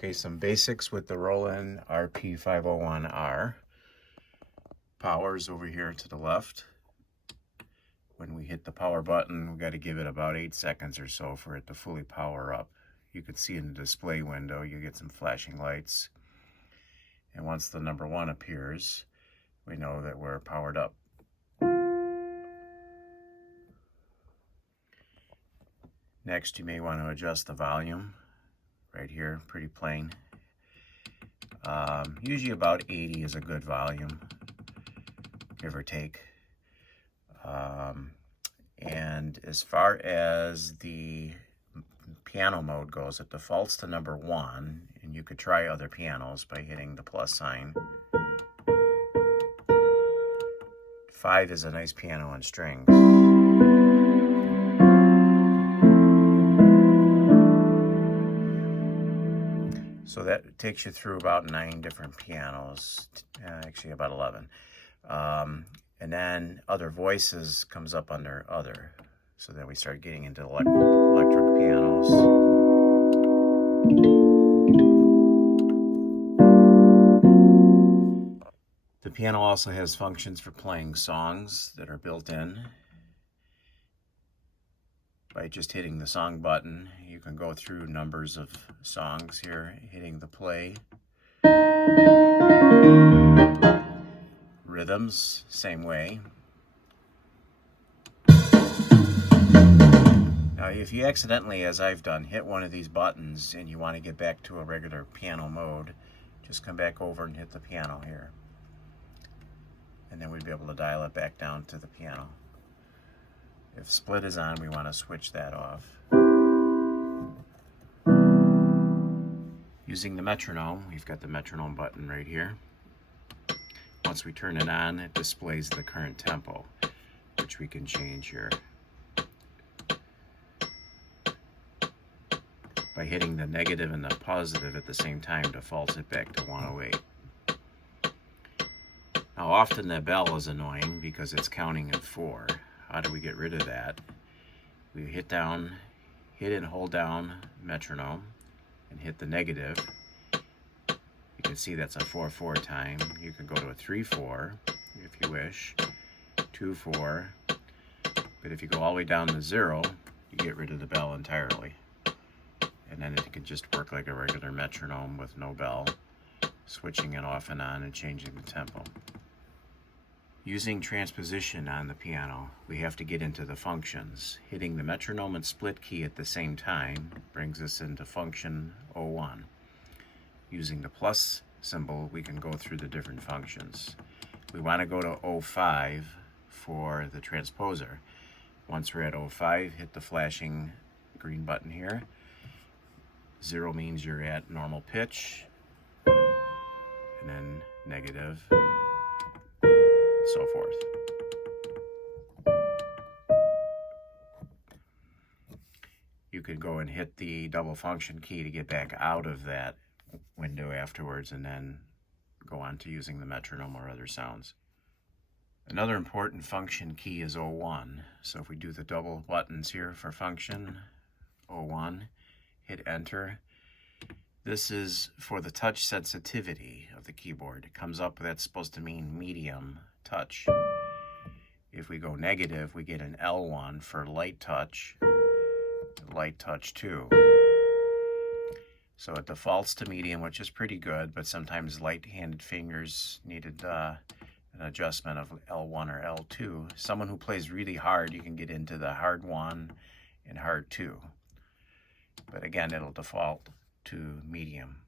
Okay, some basics with the Roland RP501R. Power's over here to the left. When we hit the power button, we got to give it about 8 seconds or so for it to fully power up. You can see in the display window, you get some flashing lights. And once the number 1 appears, we know that we're powered up. Next, you may want to adjust the volume. Right here, pretty plain. Usually about 80 is a good volume, give or take. And as far as the piano mode goes, it defaults to number 1, and you could try other pianos by hitting the plus sign. 5 is a nice piano on strings. So that takes you through about 9 different pianos, actually about 11. And then other voices comes up under other. So then we start getting into electric pianos. The piano also has functions for playing songs that are built in. By just hitting the song button, you can go through numbers of songs here, hitting the play. Rhythms, same way. Now, if you accidentally, as I've done, hit one of these buttons and you want to get back to a regular piano mode, just come back over and hit the piano here. And then we'd be able to dial it back down to the piano. If split is on, we want to switch that off. Using the metronome, we've got the metronome button right here. Once we turn it on, it displays the current tempo, which we can change here. By hitting the negative and the positive at the same time, defaults it back to 108. Now, often the bell is annoying because it's counting at 4. How do we get rid of that? We hit and hold down metronome and hit the negative. You can see that's a 4/4 time. You can go to a 3/4 if you wish, 2/4. But if you go all the way down to 0, you get rid of the bell entirely. And then it can just work like a regular metronome with no bell, switching it off and on and changing the tempo. Using transposition on the piano, we have to get into the functions. Hitting the metronome and split key at the same time brings us into function 01. Using the plus symbol, we can go through the different functions. We want to go to 05 for the transposer. Once we're at 05, hit the flashing green button here. 0 means you're at normal pitch, and then negative, so forth. You could go and hit the double function key to get back out of that window afterwards, and then go on to using the metronome or other sounds. Another important function key is 01. So if we do the double buttons here for function 01, hit enter. This is for the touch sensitivity of the keyboard. It comes up, that's supposed to mean medium touch. If we go negative, we get an L1 for light touch 2. So it defaults to medium, which is pretty good, but sometimes light-handed fingers needed an adjustment of L1 or L2. Someone who plays really hard, you can get into the hard 1 and hard 2. But again, it'll default to medium.